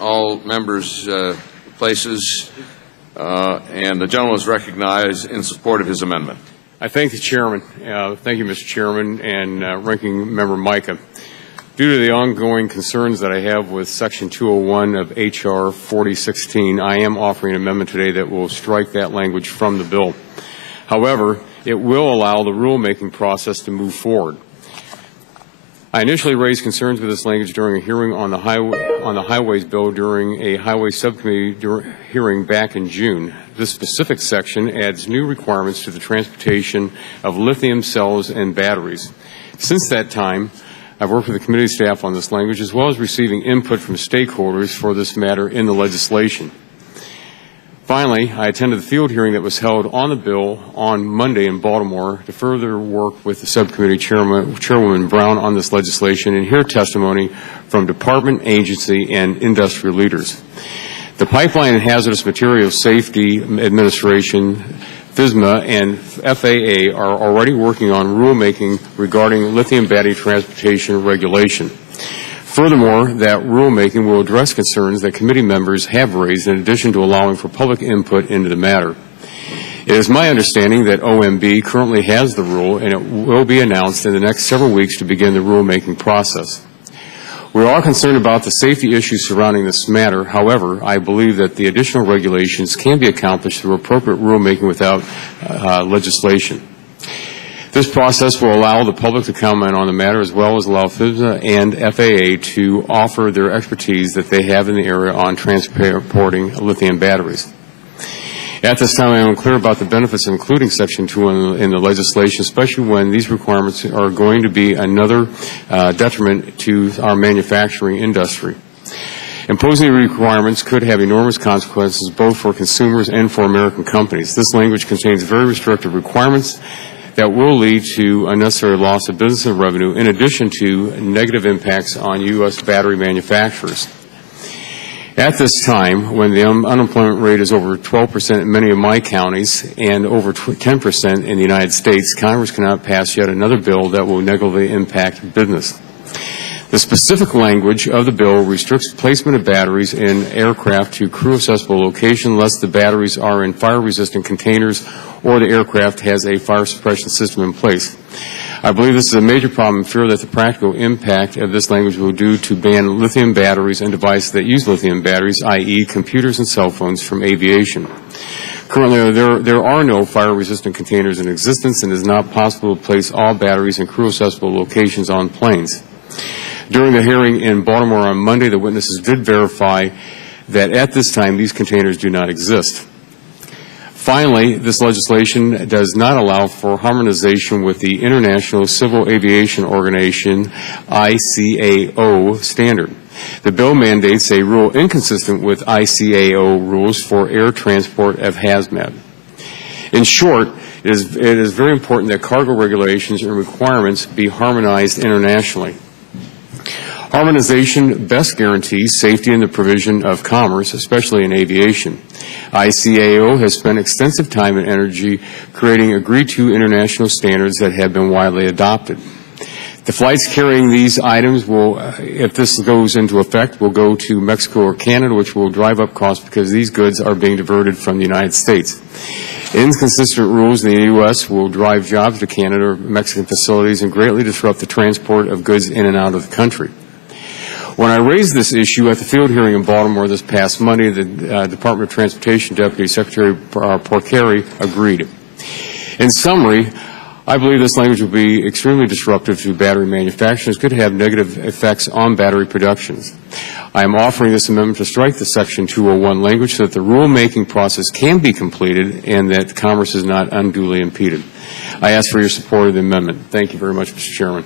all members' places, and the gentleman is recognized in support of his amendment. I thank the Chairman. Thank you, Mr. Chairman, and Ranking Member Micah. Due to the ongoing concerns that I have with Section 201 of H.R. 4016, I am offering an amendment today that will strike that language from the bill. However, it will allow the rulemaking process to move forward. I initially raised concerns with this language during a hearing on the Highways bill during a Highway Subcommittee hearing back in June. This specific section adds new requirements to the transportation of lithium cells and batteries. Since that time, I've worked with the committee staff on this language as well as receiving input from stakeholders for this matter in the legislation. Finally, I attended the field hearing that was held on the bill on Monday in Baltimore to further work with the subcommittee Chairwoman Brown on this legislation and hear testimony from department, agency, and industrial leaders. The Pipeline and Hazardous Materials Safety Administration, FSMA, and FAA are already working on rulemaking regarding lithium battery transportation regulation. Furthermore, that rulemaking will address concerns that committee members have raised in addition to allowing for public input into the matter. It is my understanding that OMB currently has the rule and it will be announced in the next several weeks to begin the rulemaking process. We are all concerned about the safety issues surrounding this matter. However, I believe that the additional regulations can be accomplished through appropriate rulemaking without legislation. This process will allow the public to comment on the matter as well as allow FSMA and FAA to offer their expertise that they have in the area on transporting lithium batteries. At this time, I am unclear about the benefits of including Section 2 in the legislation, especially when these requirements are going to be another detriment to our manufacturing industry. Imposing requirements could have enormous consequences both for consumers and for American companies. This language contains very restrictive requirements that will lead to unnecessary loss of business and revenue in addition to negative impacts on U.S. battery manufacturers. At this time, when the unemployment rate is over 12% in many of my counties and over 10% in the United States, Congress cannot pass yet another bill that will negatively impact business. The specific language of the bill restricts placement of batteries in aircraft to crew-accessible location unless the batteries are in fire-resistant containers or the aircraft has a fire suppression system in place. I believe this is a major problem and fear that the practical impact of this language will do to ban lithium batteries and devices that use lithium batteries, i.e. computers and cell phones, from aviation. Currently, there are no fire-resistant containers in existence and it is not possible to place all batteries in crew-accessible locations on planes. During the hearing in Baltimore on Monday, the witnesses did verify that at this time these containers do not exist. Finally, this legislation does not allow for harmonization with the International Civil Aviation Organization, ICAO, standard. The bill mandates a rule inconsistent with ICAO rules for air transport of hazmat. In short, it is very important that cargo regulations and requirements be harmonized internationally. Harmonization best guarantees safety in the provision of commerce, especially in aviation. ICAO has spent extensive time and energy creating agreed-to international standards that have been widely adopted. The flights carrying these items will, if this goes into effect, will go to Mexico or Canada, which will drive up costs because these goods are being diverted from the United States. Inconsistent rules in the U.S. will drive jobs to Canada or Mexican facilities and greatly disrupt the transport of goods in and out of the country. When I raised this issue at the field hearing in Baltimore this past Monday, the Department of Transportation Deputy Secretary Porcari agreed. In summary, I believe this language will be extremely disruptive to battery manufacturers, could have negative effects on battery productions. I am offering this amendment to strike the Section 201 language so that the rulemaking process can be completed and that commerce is not unduly impeded. I ask for your support of the amendment. Thank you very much, Mr. Chairman.